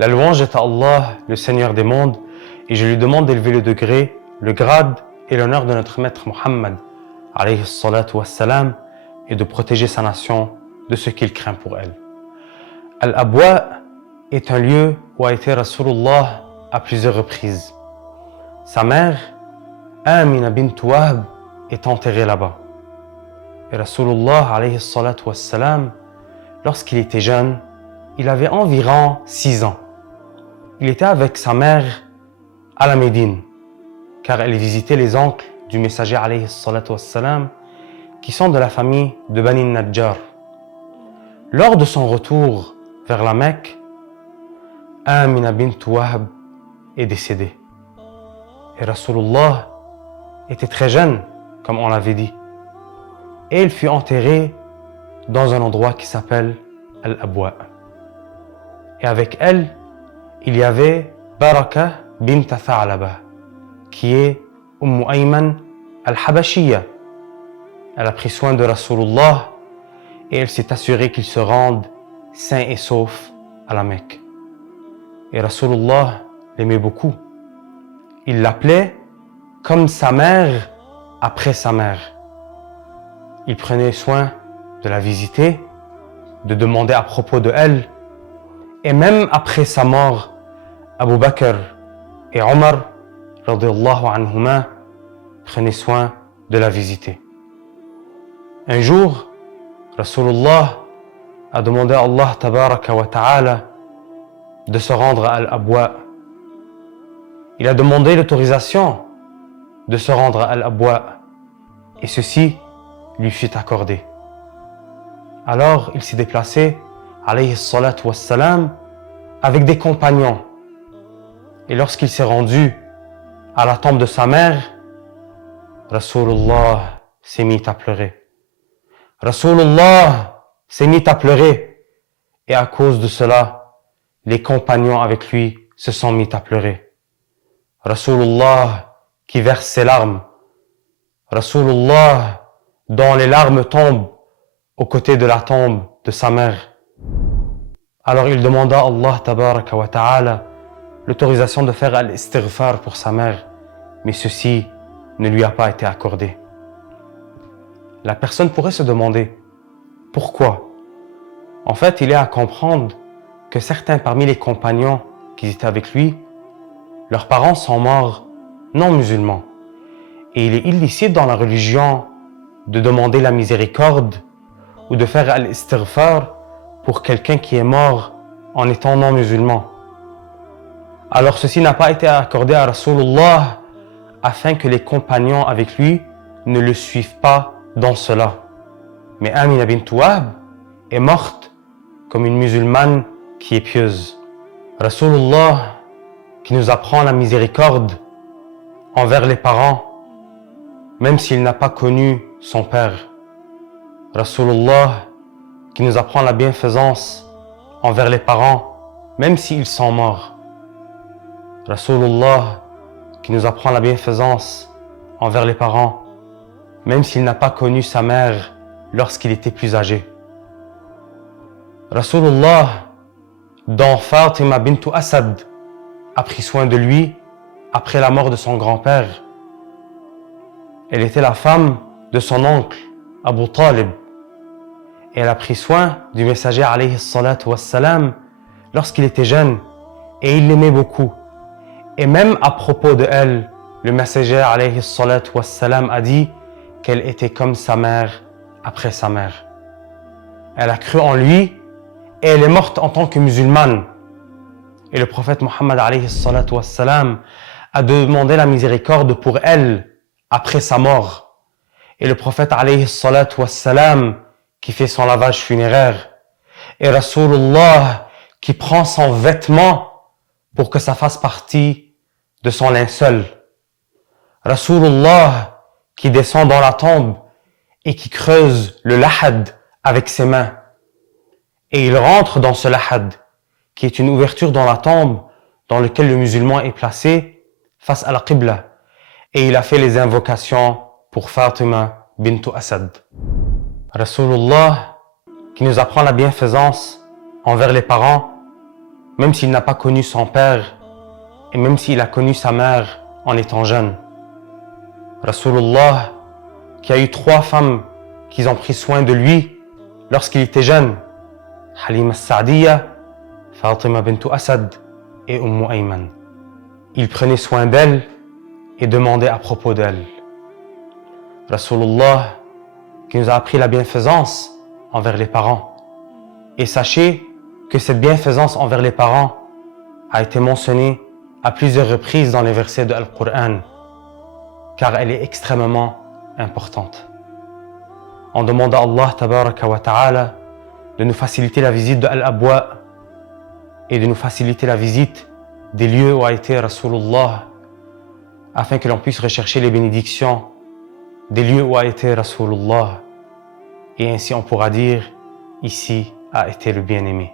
La louange est à Allah, le Seigneur des mondes, et je lui demande d'élever le degré, le grade et l'honneur de notre maître Muhammad, alayhi salatu wassalam, et de protéger sa nation de ce qu'il craint pour elle. Al-Abwa est un lieu où a été Rasulullah à plusieurs reprises. Sa mère, Amina bint Wahb, est enterrée là-bas. Et Rasulullah, alayhi salatu wassalam, lorsqu'il était jeune, il avait environ 6 ans. Il était avec sa mère à la Médine, car elle visitait les oncles du messager alayhi salatu wassalam, qui sont de la famille de Bani Najjar. Lors de son retour vers la Mecque, Amina bint Wahb est décédée. Et Rasulullah était très jeune, comme on l'avait dit. Et il fut enterré dans un endroit qui s'appelle Al-Abwa. Et avec elle, il y avait Baraka bint Tha'laba, qui est Ayman al-Habashiyya. Elle a pris soin de Rasulullah et elle s'est assurée qu'il se rende sain et sauf à la Mecque. Et Rasulullah l'aimait beaucoup. Il l'appelait comme sa mère après sa mère. Il prenait soin de la visiter, de demander à propos de elle. Et même après sa mort, Abu Bakr et Omar, radiyallahu anhuma, prenaient soin de la visiter. Un jour, Rasulullah a demandé à Allah tabaraka wa ta'ala de se rendre à Al-Abwa. Il a demandé l'autorisation de se rendre à Al-Abwa et ceci lui fut accordé. Alors il s'est déplacé alayhi salatu wassalam, avec des compagnons. Et lorsqu'il s'est rendu à la tombe de sa mère, Rasulullah s'est mis à pleurer. Rasulullah s'est mis à pleurer. Et à cause de cela, les compagnons avec lui se sont mis à pleurer. Rasulullah qui verse ses larmes. Rasulullah dont les larmes tombent aux côtés de la tombe de sa mère. Alors il demanda à Allah tabaraka wa ta'ala l'autorisation de faire al-istighfar pour sa mère, mais ceci ne lui a pas été accordé. La personne pourrait se demander pourquoi. En fait, il est à comprendre que certains parmi les compagnons qui étaient avec lui, leurs parents sont morts non musulmans. Et il est illicite dans la religion de demander la miséricorde ou de faire al-istighfar pour quelqu'un qui est mort en étant non musulman. Alors ceci n'a pas été accordé à Rasulullah afin que les compagnons avec lui ne le suivent pas dans cela. Mais Amina bint Wahb est morte comme une musulmane qui est pieuse. Rasulullah qui nous apprend la miséricorde envers les parents, même s'il n'a pas connu son père. Rasulullah qui nous apprend la bienfaisance envers les parents, même s'ils sont morts. Rasulullah qui nous apprend la bienfaisance envers les parents, même s'il n'a pas connu sa mère lorsqu'il était plus âgé. Rasulullah, dont Fatima bint Asad a pris soin de lui après la mort de son grand-père. Elle était la femme de son oncle, Abu Talib. Et elle a pris soin du messager alayhi salatu wassalam lorsqu'il était jeune et il l'aimait beaucoup. Et même à propos de elle, le messager alayhi salatu wassalam a dit qu'elle était comme sa mère après sa mère. Elle a cru en lui et elle est morte en tant que musulmane. Et le prophète Muhammad alayhi salatu wassalam a demandé la miséricorde pour elle après sa mort. Et le prophète alayhi salatu wassalam qui fait son lavage funéraire. Et Rasulullah qui prend son vêtement pour que ça fasse partie de son linceul. Rasulullah qui descend dans la tombe et qui creuse le lahad avec ses mains. Et il rentre dans ce lahad, qui est une ouverture dans la tombe dans laquelle le musulman est placé face à la qibla. Et il a fait les invocations pour Fatima bint Asad. Rasulullah, qui nous apprend la bienfaisance envers les parents, même s'il n'a pas connu son père et même s'il a connu sa mère en étant jeune. Rasulullah, qui a eu 3 femmes qui ont pris soin de lui lorsqu'il était jeune, Halima al-Sa'diya, Fatima bint Asad et Ayman. Il prenait soin d'elle et demandait à propos d'elle. Rasulullah, qui nous a appris la bienfaisance envers les parents. Et sachez que cette bienfaisance envers les parents a été mentionnée à plusieurs reprises dans les versets de Al-Qur'an, car elle est extrêmement importante. On demande à Allah tabaraka wa ta'ala de nous faciliter la visite de Al-Abwa et de nous faciliter la visite des lieux où a été Rasulullah, afin que l'on puisse rechercher les bénédictions des lieux où a été Rasulullah. Et ainsi on pourra dire, ici a été le bien-aimé.